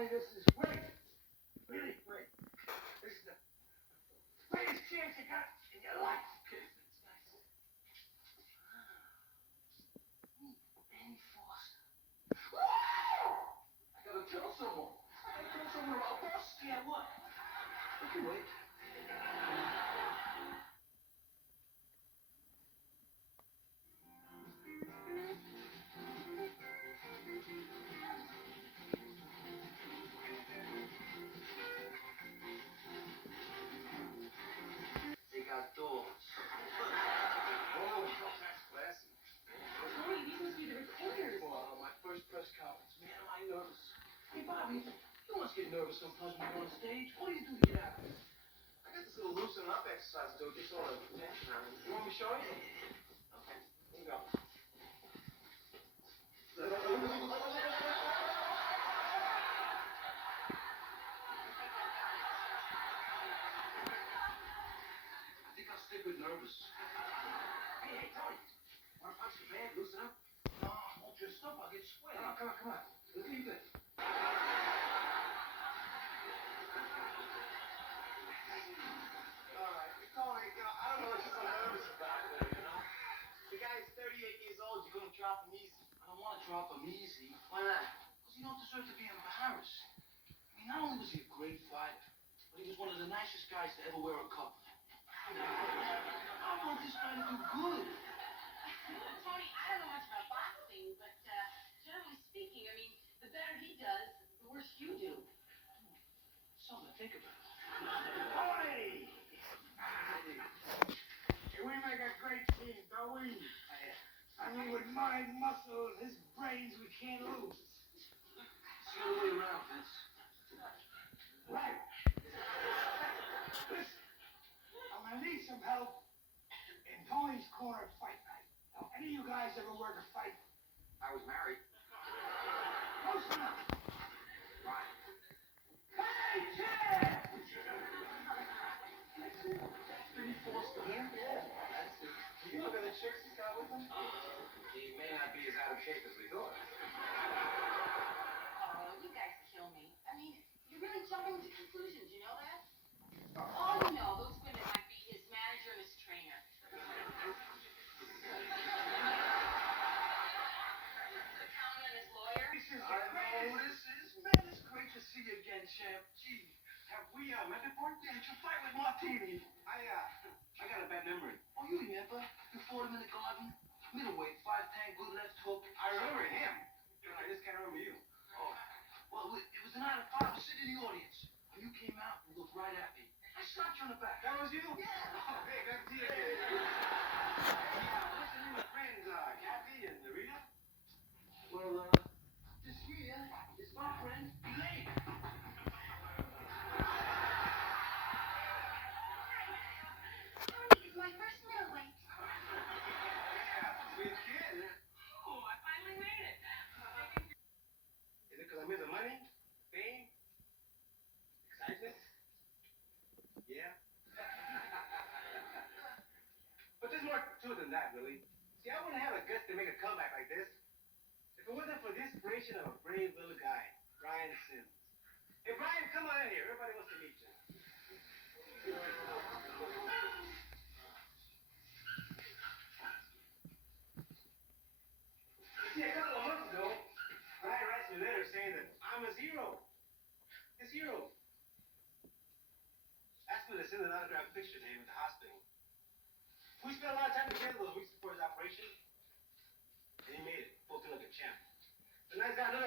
Tony, this is great. Really great. This is the greatest chance you got in your life. Okay, that's nice. Benny Foster. I gotta tell someone. I gotta tell someone about this. Yeah, what? We can wait. They got doors. Oh, that's classy. Tony, these must be the recorders. Well, my first press conference. Man, am I nervous. Hey, Bobby, you must get nervous sometimes when you're on stage. What do you do to get out of it? I got this little loosen up exercise to do. It gets all the tension out of me. You want me to show you? Okay, here you go. I think I'll stick with nervous. Hey, Tony. Wanna punch the bag? Loosen up? No, I'm all dressed up. I'll get sweaty. No, come on. Look at you good. Alright, Tony, I don't know what you're so nervous about there, you know? The guy's 38 years old, you're gonna drop him easy. I don't want to drop him easy. Why not? Because he don't deserve to be embarrassed. I mean, not only was he a great fighter, but he was one of the nicest guys to ever wear a cup. I want this guy to do good. Tony, I don't know much about boxing, but generally speaking, I mean, the better he does, the worse you do. Something to think about. Tony! Hey, we make a great team, don't we? I mean, with my muscle and his brains, we can't lose. It's the other way around, Vince. Right. Listen, I'm gonna need some help in Tony's corner fight night. Now, any of you guys ever work a fight? I was married. Close enough. Right. Hey, Chad! Benny Foster. Yeah, that's it. Did you look at the chicks he's got with him? He may not be as out of shape as we thought. Oh, you guys kill me. I mean, you're really jumping to conclusions, you know that? Oh, no, those women might be his manager and his trainer. The accountant and his lawyer. This is I great. know This is, man, it's great to see you again, champ. Gee, have we met before? Yeah, did you fight with Martini? I got a bad memory. Oh, you remember? You fought him in the garden? Middleweight, 5'10", good left hook. I remember him. I just can't remember you. Oh, well, it was the night of fight. I was sitting in the audience. When you came out and looked right at me, I shot you on the back. That was you? Yeah. Oh, hey, good to see you again. What's your new friends, Kathy and Rita? Well, this here is my friend, Elaine. Tony is my first middleweight. Yeah, sweet kid. Oh, I finally made it. Is it because I'm into money? Fame? Excitement? Yeah. But there's more to it than that, really. See, I wouldn't have the guts to make a comeback like this if it wasn't for the inspiration of a brave little guy, Brian Sims. Hey, Brian, come on in here. Everybody wants to meet you. See, a couple of months ago, Brian writes me a letter saying that I'm his hero. His hero. Asked me to send an autographed picture to him at the hospital. We spent a lot of time together those weeks before his operation, and he made it. Both look like a champ. The nice guy, another